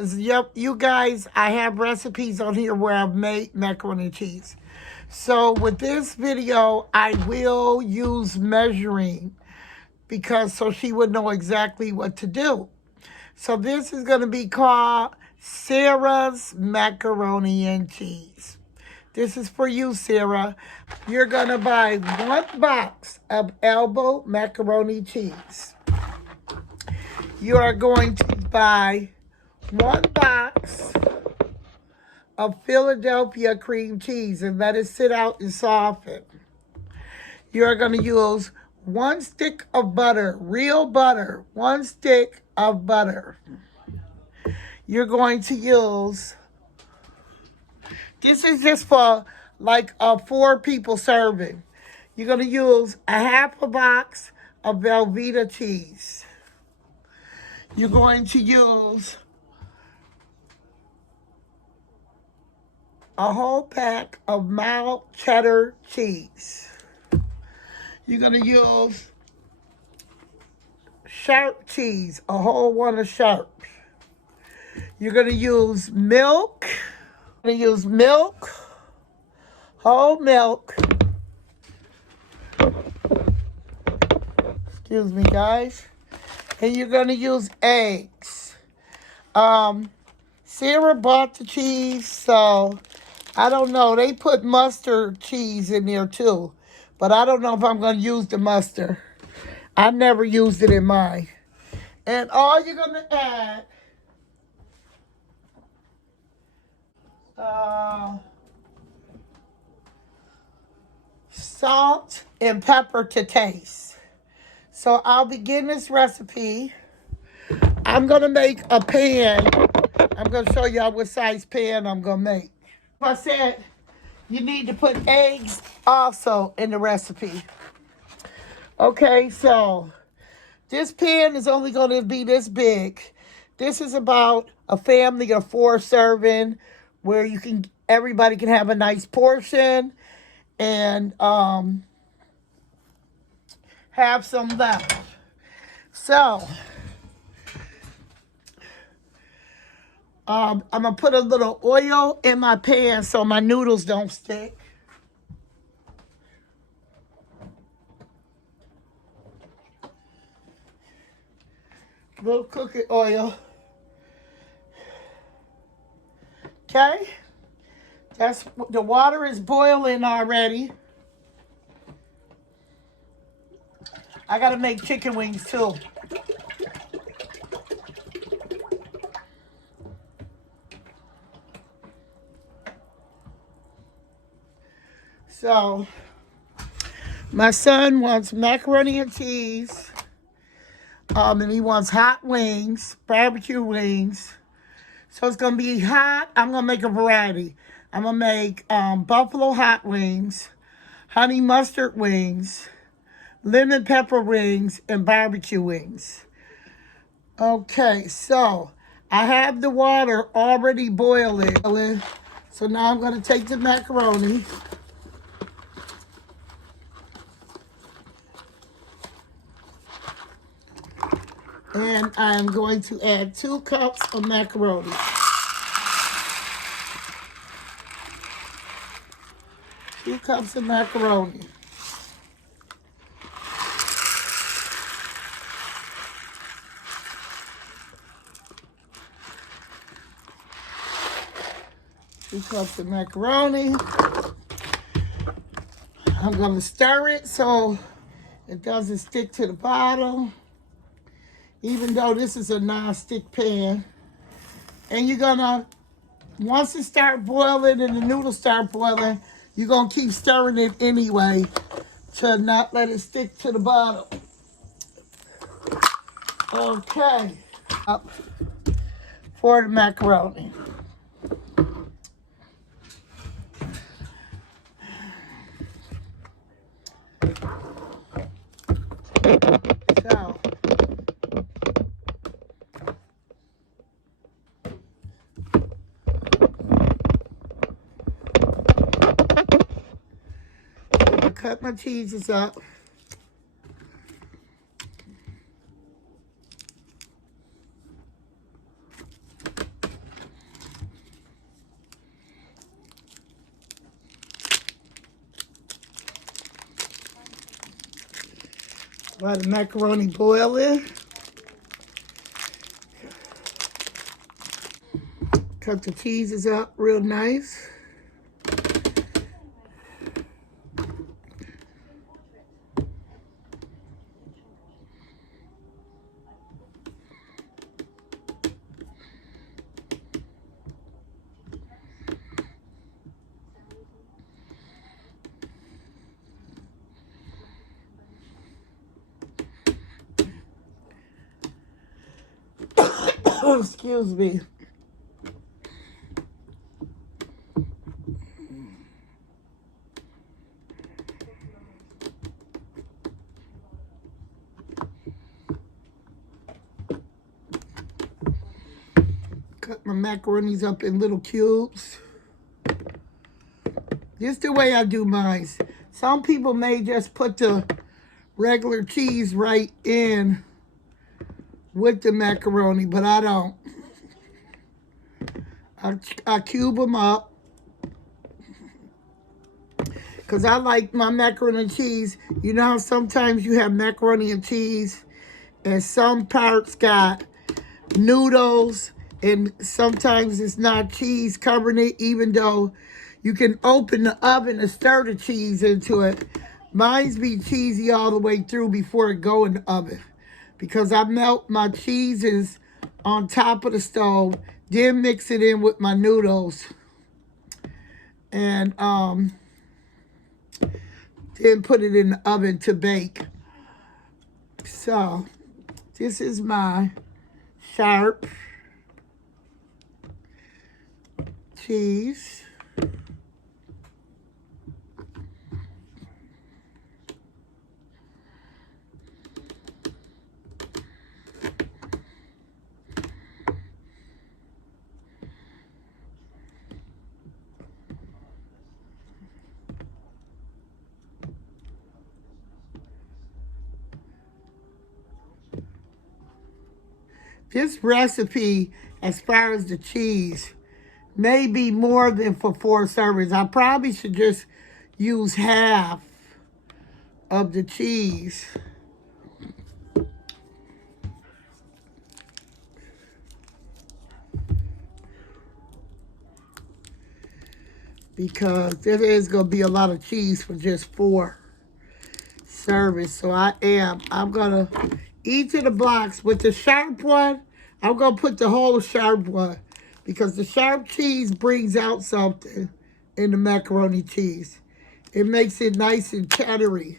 Yep, you guys, I have recipes on here where I've made macaroni and cheese. So with this video, I will use measuring because so she would know exactly what to do. So this is going to be called Sarah's macaroni and cheese. This is for you, Sarah. You're going to buy 1 box of elbow macaroni cheese. You are going to buy 1 box of Philadelphia cream cheese and let it sit out and soften. You are going to use 1 stick of butter, real butter, 1 stick of butter. You're going to use, this is just for like a 4 people serving. You're going to use a half a box of Velveeta cheese. You're going to use a whole pack of mild cheddar cheese. You're going to use sharp cheese, a whole one of sharp. You're going to use milk. You're going to use milk, whole milk. Excuse me, guys. And you're going to use eggs. Sarah bought the cheese, so I don't know. They put Munster cheese in there too. But I don't know if I'm going to use the Munster. I've never used it in mine. And all you're going to add, salt and pepper to taste. So I'll begin this recipe. I'm going to make a pan. I'm going to show y'all what size pan I'm going to make. I said you need to put eggs also in the recipe. Okay, so this pan is only going to be this big. This is about a family of 4 serving where everybody can have a nice portion and have some left. So I'm going to put a little oil in my pan so my noodles don't stick. Little cooking oil. Okay. The water is boiling already. I got to make chicken wings too. So, my son wants macaroni and cheese, and he wants hot wings, barbecue wings. So it's going to be hot. I'm going to make a variety. I'm going to make buffalo hot wings, honey mustard wings, lemon pepper wings, and barbecue wings. Okay, so I have the water already boiling. So now I'm going to take the macaroni. And I'm going to add 2 cups of macaroni. Two cups of macaroni. Two cups of macaroni. I'm going to stir it so it doesn't stick to the bottom. Even though this is a non-stick pan. And you're gonna, once it start boiling and the noodles start boiling, you're gonna keep stirring it anyway to not let it stick to the bottom. Okay. Up for the macaroni. So. Cut my cheeses up. While the macaroni boiling, cut the cheeses up real nice. Excuse me. Cut my macaronis up in little cubes. This is the way I do mine. Some people may just put the regular cheese right in with the macaroni, but I don't. I cube them up because I like my macaroni and cheese. You know how sometimes you have macaroni and cheese and some parts got noodles and sometimes it's not cheese covering it, even though you can open the oven and stir the cheese into it. Mine's be cheesy all the way through before it go in the oven because I melt my cheeses on top of the stove, then mix it in with my noodles, and then put it in the oven to bake. So this is my sharp cheese. This recipe, as far as the cheese, may be more than for 4 servings. I probably should just use half of the cheese. Because there is going to be a lot of cheese for just 4 servings. So I'm going to, each of the blocks with the sharp one, I'm going to put the whole sharp one. Because the sharp cheese brings out something in the macaroni cheese. It makes it nice and cheddary.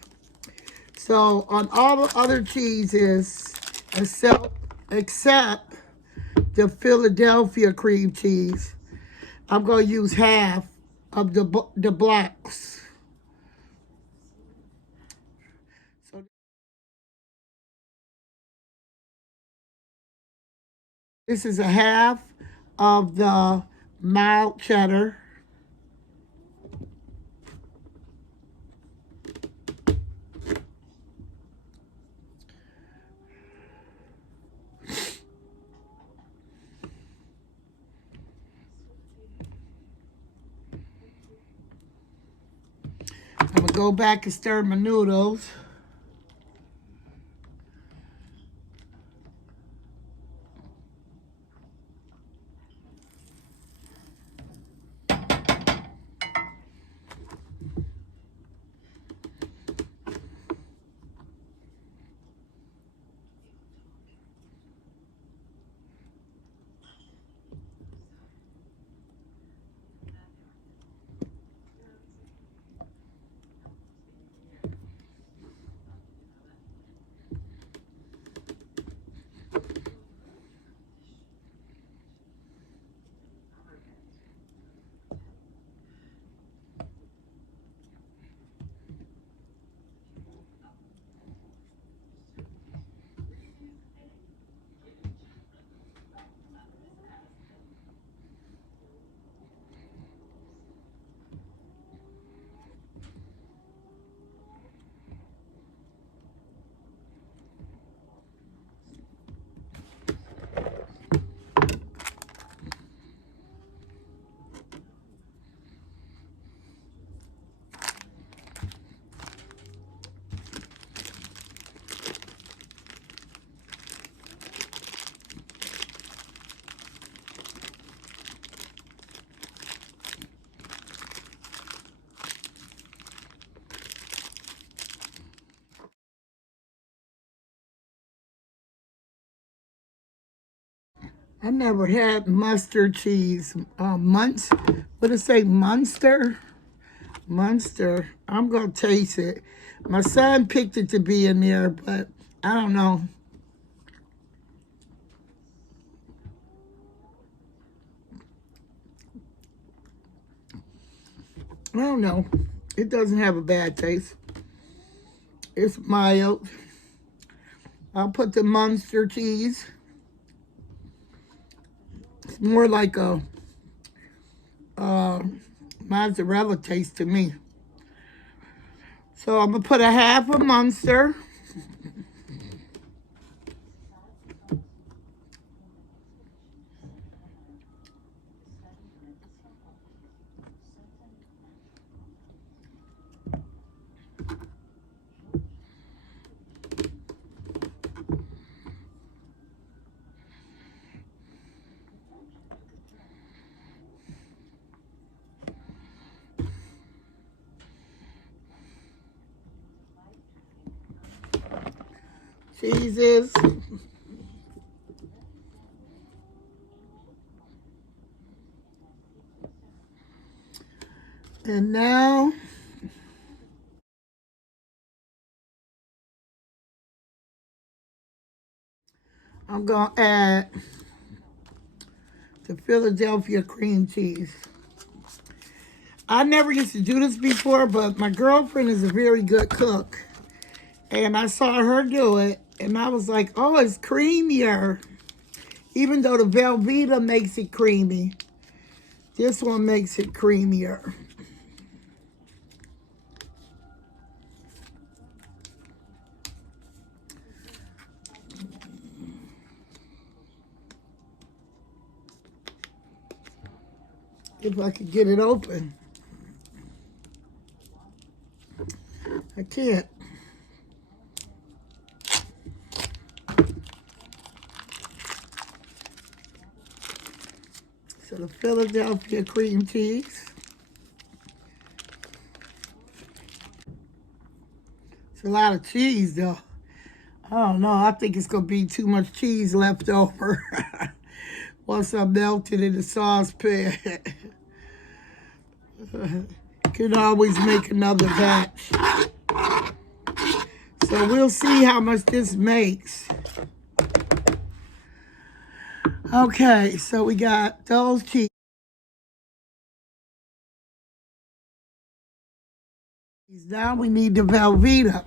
So on all the other cheeses, except the Philadelphia cream cheese, I'm going to use half of the blocks. So this is a half of the mild cheddar. I'm going to go back and stir my noodles. I never had mustard cheese. What did it say? Munster? Munster. I'm going to taste it. My son picked it to be in there, but I don't know. I don't know. It doesn't have a bad taste. It's mild. I'll put the Munster cheese. It's more like a mozzarella taste to me. So I'm going to put a half a Munster. Cheeses. And now I'm going to add the Philadelphia cream cheese. I never used to do this before, but my girlfriend is a very good cook. And I saw her do it, and I was like, oh, it's creamier. Even though the Velveeta makes it creamy, this one makes it creamier. If I could get it open. I can't. So the Philadelphia cream cheese. It's a lot of cheese though. I don't know. I think it's going to be too much cheese left over once I melt it in the saucepan. Can always make another batch. So we'll see how much this makes. Okay, so we got those cheese. Now we need the Velveeta.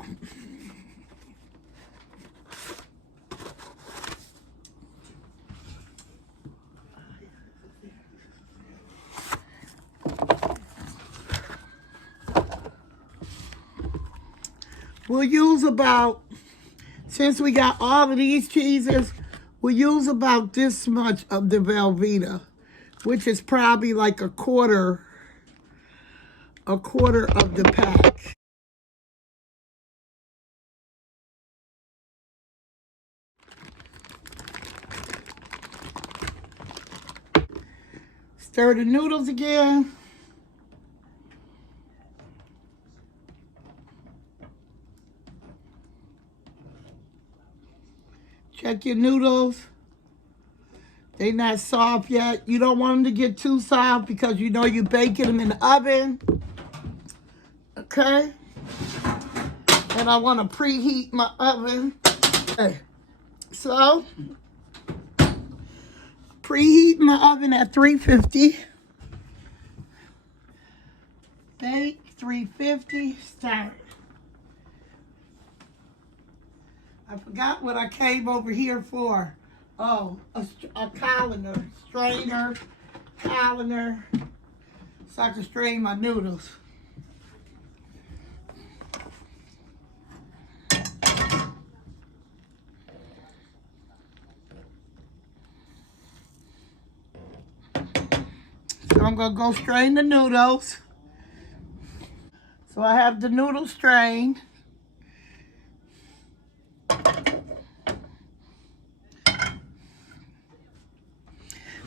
We'll use about, since we got all of these cheeses, we'll use about this much of the Velveeta, which is probably like a quarter of the pack. Stir the noodles again. Check your noodles. They're not soft yet. You don't want them to get too soft because you know you're baking them in the oven. Okay? And I want to preheat my oven. Okay. So, preheat my oven at 350. Bake 350. Start. I forgot what I came over here for. Oh, a colander, strainer, colander, so I can strain my noodles. So I'm gonna go strain the noodles. So I have the noodles strained.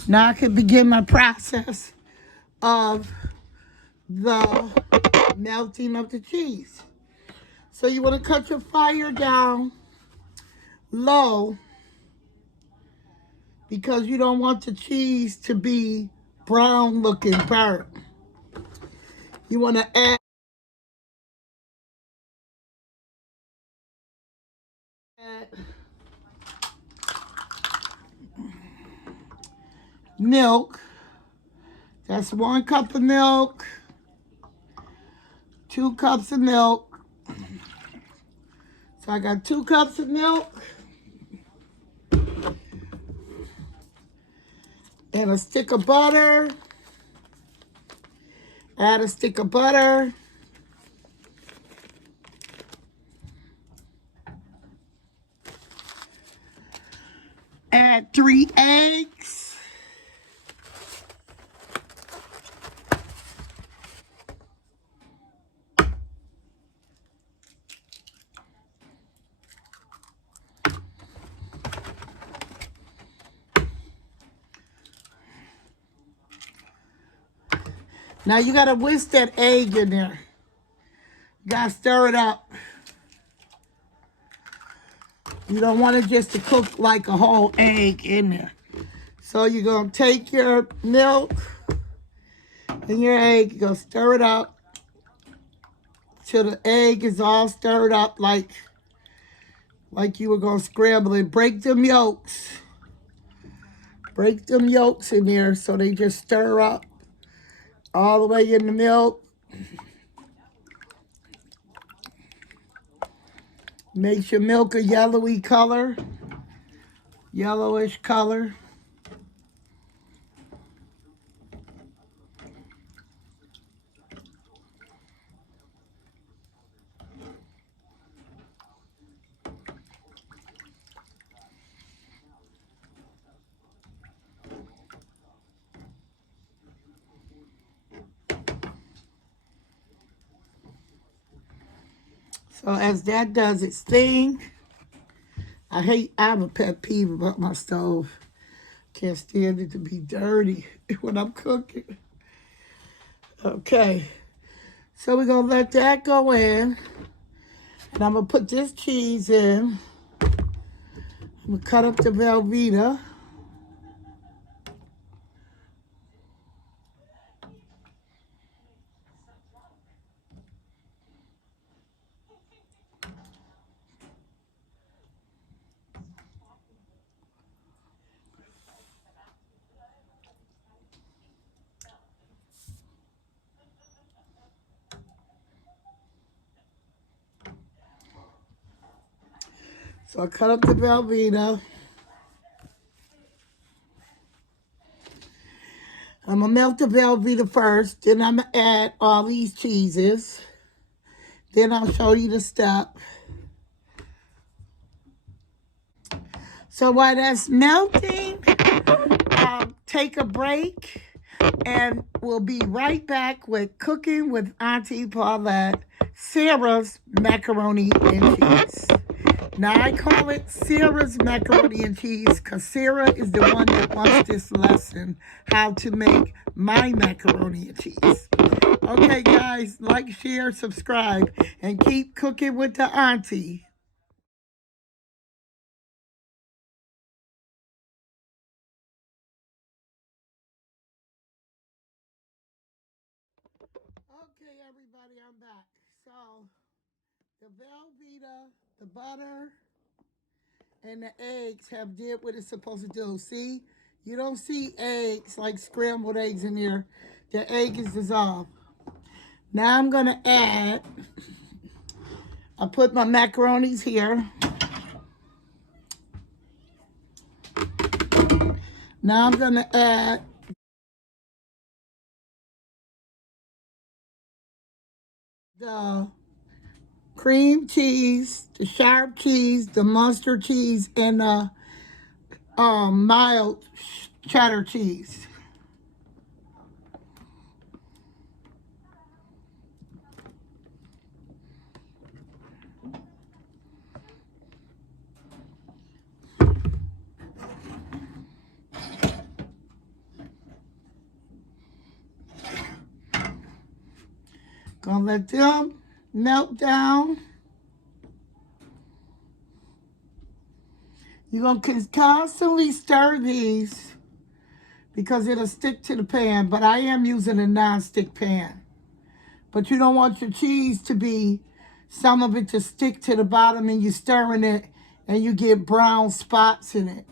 Now I can begin my process of the melting of the cheese. So you want to cut your fire down low because you don't want the cheese to be brown looking burnt. You want to add milk. That's 1 cup of milk, 2 cups of milk. So I got 2 cups of milk and a stick of butter. Add a stick of butter. Add 3 eggs. Now you gotta whisk that egg in there. You gotta stir it up. You don't want it just to cook like a whole egg in there. So you're gonna take your milk and your egg, you're gonna stir it up till the egg is all stirred up like you were gonna scramble it. Break them yolks. Break them yolks in there so they just stir up all the way in the milk. Makes your milk a yellowy color, yellowish color. So as that does its thing, I have a pet peeve about my stove. Can't stand it to be dirty when I'm cooking. Okay, so we're gonna let that go in. And I'm gonna put this cheese in. I'm gonna cut up the Velveeta. So I cut up the Velveeta. I'm gonna melt the Velveeta first, then I'm gonna add all these cheeses. Then I'll show you the step. So while that's melting, take a break, and we'll be right back with Cooking with Auntie Paulette, Sarah's macaroni and cheese. Now, I call it Sarah's macaroni and cheese because Sarah is the one that wants this lesson, how to make my macaroni and cheese. Okay, guys, like, share, subscribe, and keep cooking with the auntie. Okay, everybody, I'm back. So, the Velveeta, the butter, and the eggs have did what it's supposed to do. See? You don't see eggs, like scrambled eggs in here. The egg is dissolved. Now I'm going to add, I put my macaronis here. Now I'm going to add the cream cheese, the sharp cheese, the Munster cheese, and the mild cheddar cheese. Gonna let them melt down. You're going to constantly stir these because it'll stick to the pan. But I am using a non-stick pan. But you don't want your cheese to be, some of it to stick to the bottom and you're stirring it and you get brown spots in it.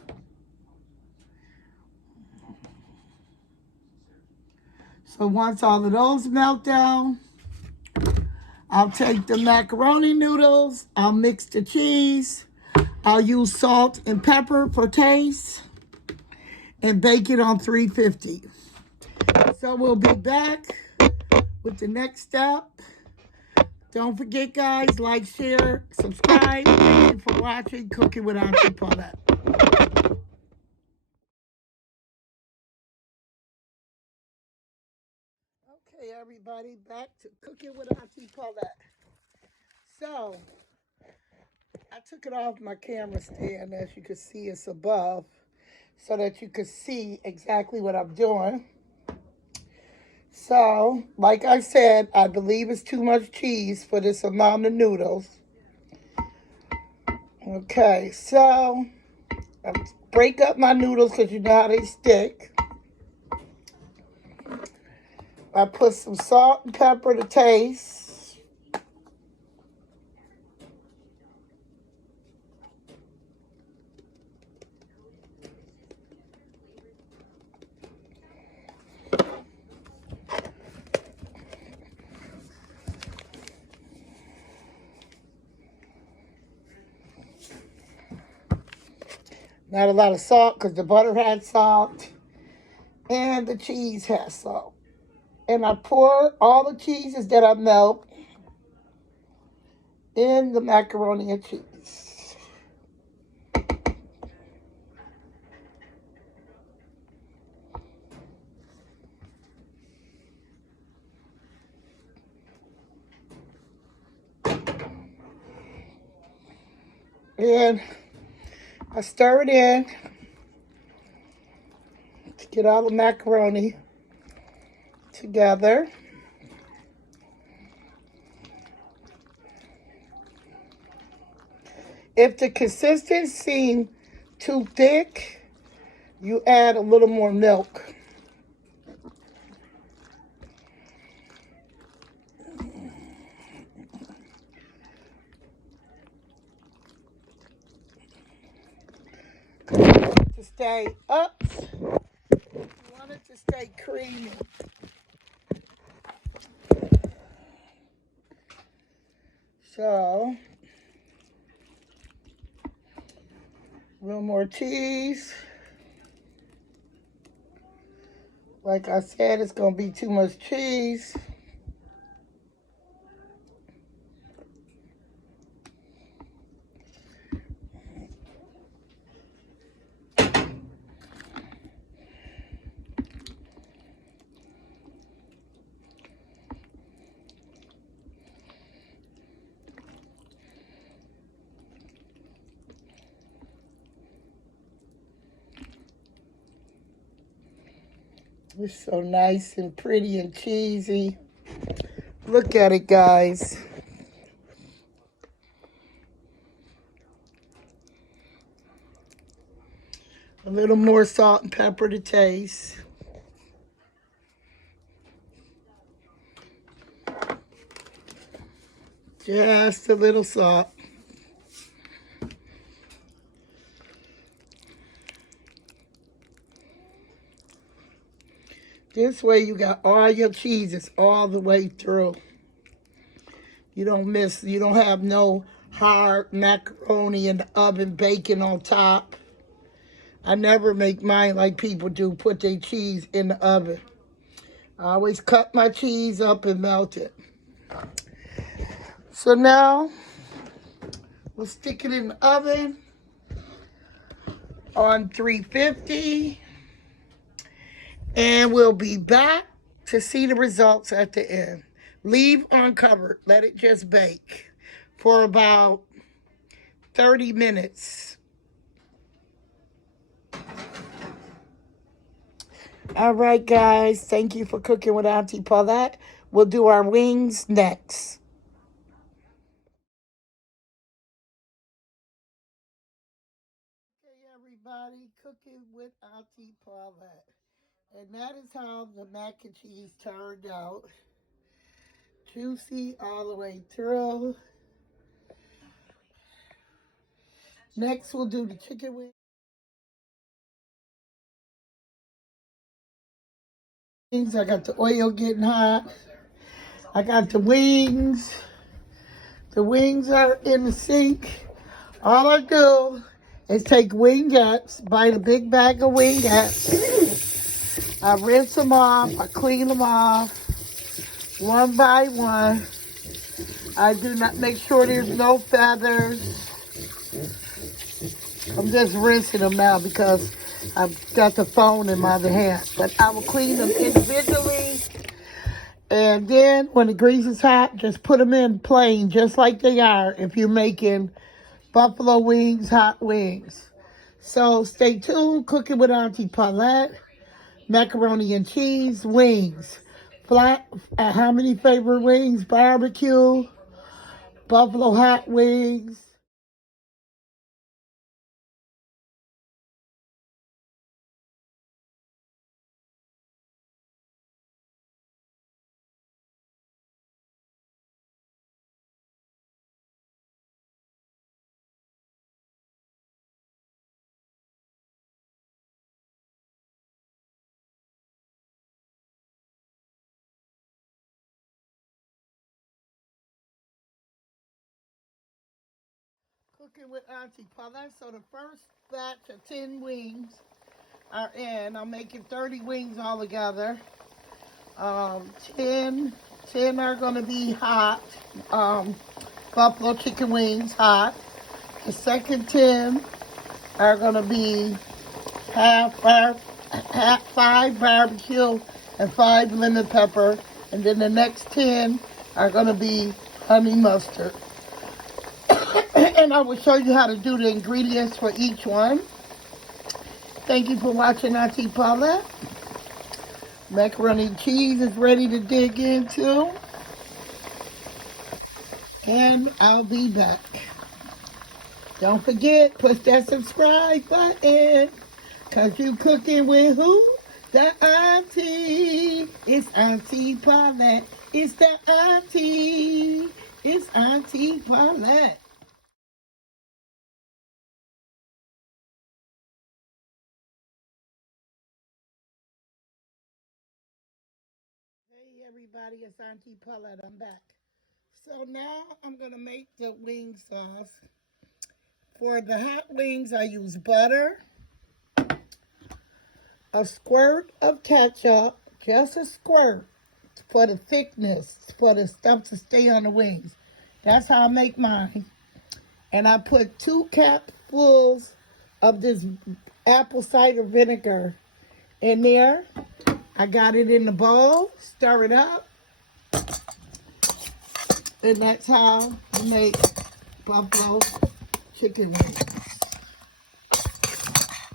So once all of those melt down, I'll take the macaroni noodles, I'll mix the cheese, I'll use salt and pepper for taste, and bake it on 350. So we'll be back with the next step. Don't forget, guys, like, share, subscribe. Thank you for watching Cooking with Auntie Paulette. Okay, everybody, back to Cooking with Auntie Paulette. So, I took it off my camera stand, as you can see it's above, so that you could see exactly what I'm doing. So, like I said, I believe it's too much cheese for this amount of noodles. Okay, so I break up my noodles because you know how they stick. I put some salt and pepper to taste. Not a lot of salt because the butter had salt and the cheese has salt. And I pour all the cheeses that I melt in the macaroni and cheese. And I stir it in to get all the macaroni together. If the consistency seems too thick, you add a little more milk. To stay up, you want it to stay creamy. So, a little more cheese. Like I said, it's going to be too much cheese. It's so nice and pretty and cheesy. Look at it, guys. A little more salt and pepper to taste. Just a little salt. This way you got all your cheeses all the way through. You don't miss, you don't have no hard macaroni in the oven baking on top. I never make mine like people do, put their cheese in the oven. I always cut my cheese up and melt it. So now, we'll stick it in the oven on 350. And we'll be back to see the results at the end. Leave uncovered. Let it just bake for about 30 minutes. All right, guys. Thank you for cooking with Auntie Paulette. We'll do our wings next. Okay, with Auntie Paulette. And that is how the mac and cheese turned out. Juicy all the way through. Next, we'll do the chicken wings. I got the oil getting hot. I got the wings. The wings are in the sink. All I do is take wingettes, buy a big bag of wingettes. I rinse them off. I clean them off one by one. I do not make sure there's no feathers. I'm just rinsing them now because I've got the phone in my other hand. But I will clean them individually. And then when the grease is hot, just put them in plain, just like they are if you're making buffalo wings, hot wings. So stay tuned. Cooking with Auntie Paulette. Macaroni and cheese, wings. Flat, how many favorite wings? Barbecue, buffalo hot wings. Cooking with Auntie Paulette. So the first batch of 10 wings are in. I'm making 30 wings altogether. 10 are going to be hot. Buffalo chicken wings, hot. The second 10 are going to be half 5 barbecue and 5 lemon pepper. And then the next 10 are going to be honey mustard. And I will show you how to do the ingredients for each one. Thank you for watching Auntie Paulette. Macaroni and cheese is ready to dig into. And I'll be back. Don't forget, push that subscribe button. Because you cooking with who? The auntie. It's Auntie Paulette. It's the auntie. It's Auntie Paulette. Hey everybody, it's Auntie Paulette. I'm back. So now I'm going to make the wing sauce. For the hot wings, I use butter, a squirt of ketchup, just a squirt for the thickness, for the stuff to stay on the wings. That's how I make mine. And I put 2 capfuls of this apple cider vinegar in there. I got it in the bowl, stir it up. And that's how I make buffalo chicken wings.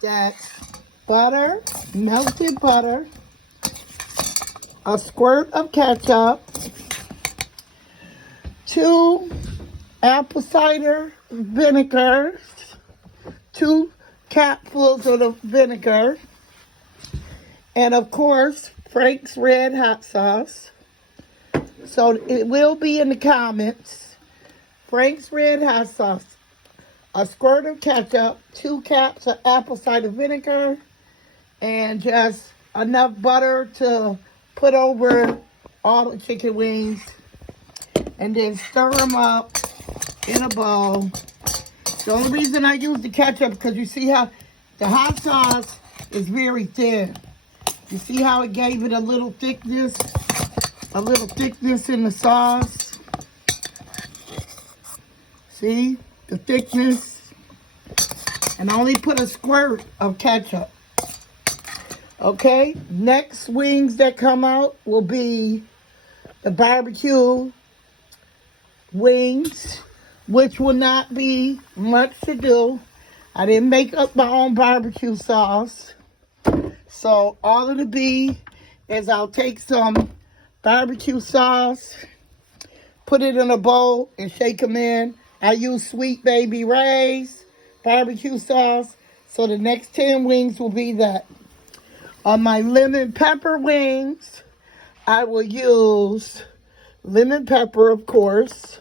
That's butter, melted butter, a squirt of ketchup, 2 apple cider vinegar, 2 capfuls of the vinegar, and of course, Frank's Red Hot Sauce. So it will be in the comments. Frank's Red Hot Sauce, a squirt of ketchup, 2 caps of apple cider vinegar, and just enough butter to put over all the chicken wings. And then stir them up in a bowl. The only reason I use the ketchup because you see how the hot sauce is very thin. You see how it gave it a little thickness in the sauce. See the thickness? And I only put a squirt of ketchup. Okay, next wings that come out will be the barbecue wings, which will not be much to do. I didn't make up my own barbecue sauce. So all it'll be is I'll take some barbecue sauce, put it in a bowl and shake them in. I use Sweet Baby Ray's barbecue sauce. So the next 10 wings will be that. On my lemon pepper wings, I will use lemon pepper, of course.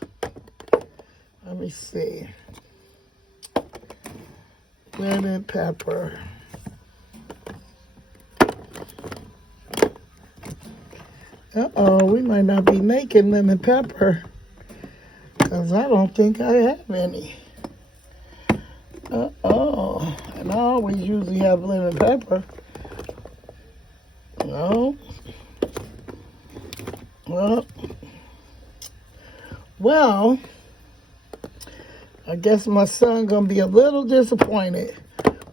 Let me see. Lemon pepper. Uh-oh, we might not be making lemon pepper because I don't think I have any. Uh-oh, and I always usually have lemon pepper. No. Well, I guess my son gonna be a little disappointed.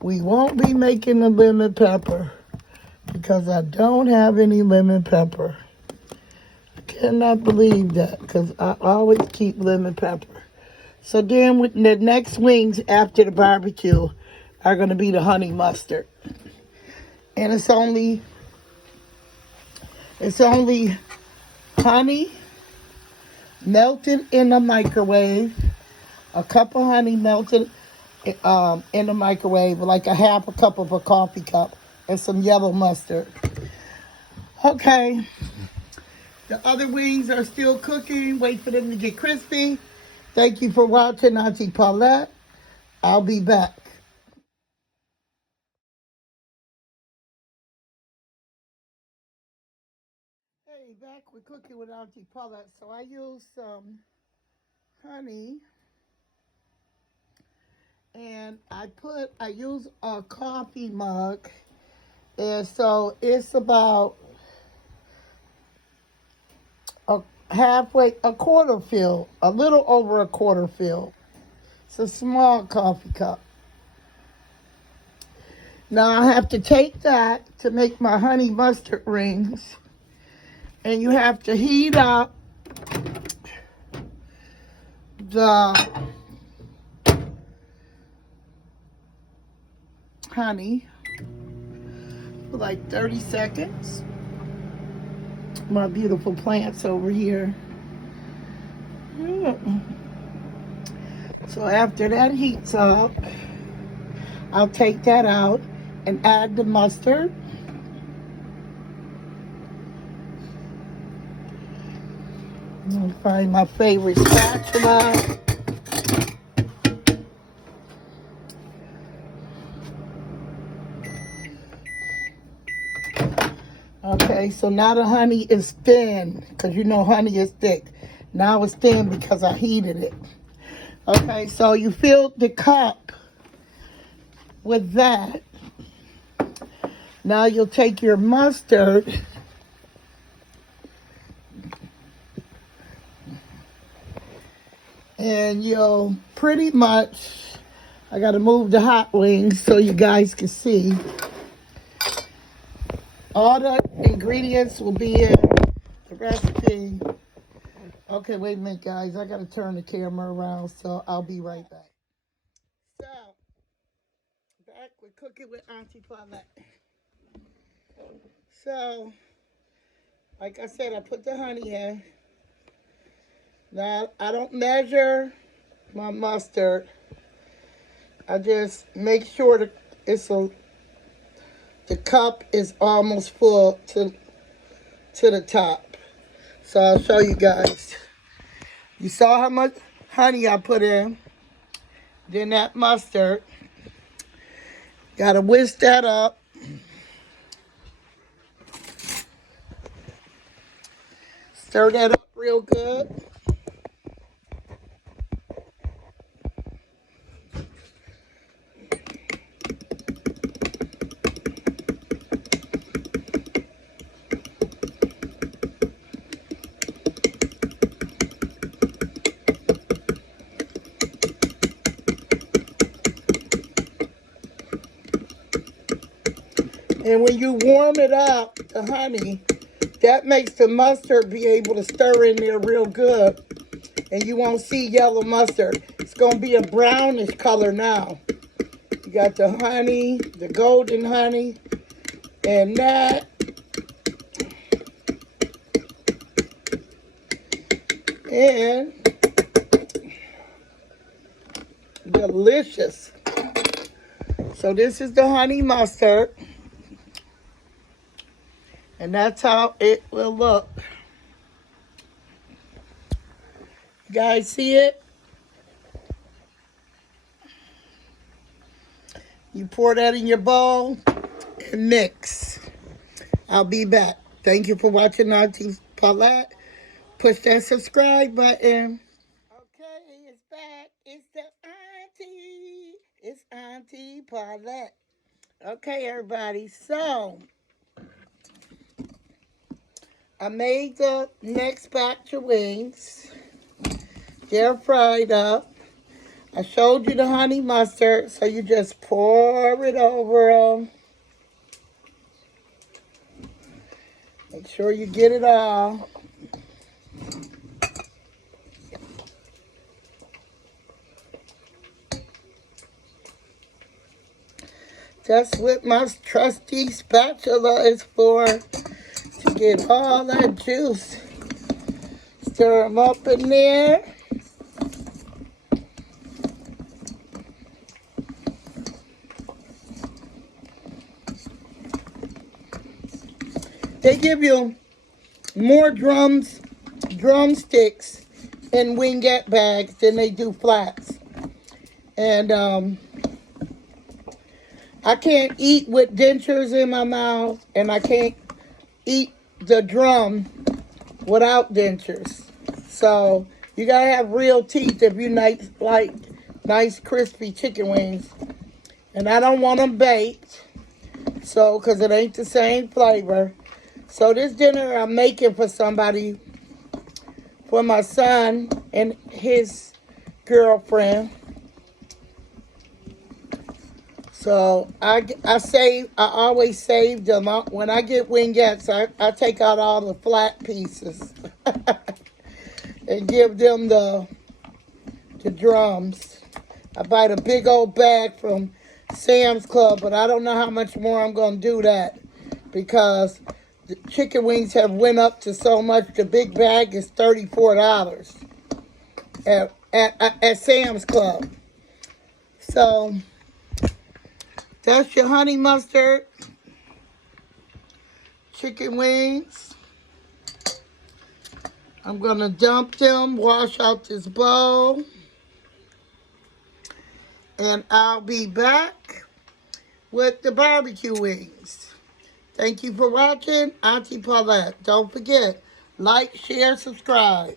We won't be making the lemon pepper because I don't have any lemon pepper. I cannot believe that because I always keep lemon pepper. So then with the next wings after the barbecue are gonna be the honey mustard. And it's only honey melted in the microwave, a cup of honey melted in the microwave, like a half a cup of a coffee cup, and some yellow mustard. Okay, the other wings are still cooking. Wait for them to get crispy. Thank you for watching, Auntie Paulette. I'll be back. Hey, back with cooking with Auntie Paulette. So I used some honey, and I use a coffee mug, and so it's about a quarter fill, a little over a quarter fill. It's a small coffee cup. Now I have to take that to make my honey mustard rings, and you have to heat up the honey for like 30 seconds. My beautiful plants over here. So after that heats up, I'll take that out and add the mustard. I'll find my favorite spatula. Okay, so now the honey is thin, because you know honey is thick. Now it's thin because I heated it. Okay, so you fill the cup with that. Now you'll take your mustard and you'll pretty much, I gotta move the hot wings so you guys can see. All the ingredients will be in the recipe. Okay, wait a minute, guys. I got to turn the camera around, so I'll be right back. So, back with cooking with Auntie Paulette. So, like I said, I put the honey in. Now, I don't measure my mustard. I just make sure that the cup is almost full to the top. So I'll show you guys. You saw how much honey I put in. Then that mustard. Gotta whisk that up. Stir that up real good. And when you warm it up, the honey, that makes the mustard be able to stir in there real good. And you won't see yellow mustard. It's going to be a brownish color now. You got the honey, the golden honey, and that. And delicious. So this is the honey mustard. And that's how it will look. You guys see it? You pour that in your bowl and mix. I'll be back. Thank you for watching Auntie Paulette. Push that subscribe button. Okay, it's back. It's the auntie. It's Auntie Paulette. Okay, everybody. So, I made the next batch of wings. They're fried up. I showed you the honey mustard, so you just pour it over them. Make sure you get it all. That's what my trusty spatula is for, to get all that juice. Stir them up in there. They give you more drumsticks in wingette bags than they do flats. And I can't eat with dentures in my mouth, and I can't eat the drum without dentures. So you gotta have real teeth if you like nice crispy chicken wings. And I don't want them baked, so because it ain't the same flavor. So this dinner I'm making for somebody, for my son and his girlfriend. So I always save them. When I get wingettes, I take out all the flat pieces and give them the drums. I buy a big old bag from Sam's Club, but I don't know how much more I'm going to do that, because the chicken wings have went up to so much. The big bag is $34 at Sam's Club. So that's your honey mustard chicken wings. I'm going to dump them, wash out this bowl, and I'll be back with the barbecue wings. Thank you for watching Auntie Paulette. Don't forget, like, share, subscribe.